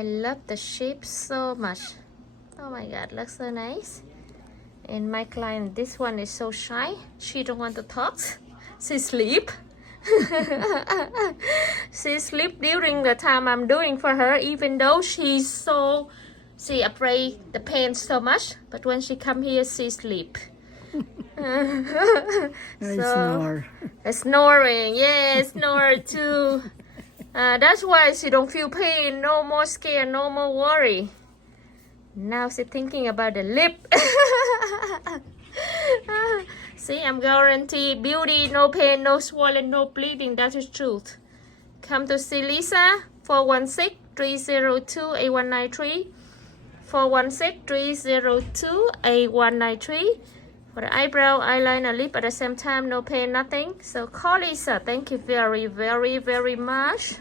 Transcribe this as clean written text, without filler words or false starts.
I love the shape so much. Oh my god, looks so nice. And my client, this one is so shy. She don't want to talk. She sleep. She sleep during the time I'm doing for her, even though she afraid the pain so much. But when she come here, she sleep. I snore. Snoring, yeah, snore too. That's why she don't feel pain, no more scare, no more worry. Now she's thinking about the lip. See, I'm guarantee beauty, no pain, no swelling, no bleeding. That is truth. Come to see Lisa, 416-302-8193. 416-302-8193. For the eyebrow, eyeliner, lip at the same time, no pain, nothing. So call Lisa. Thank you very, very, very much.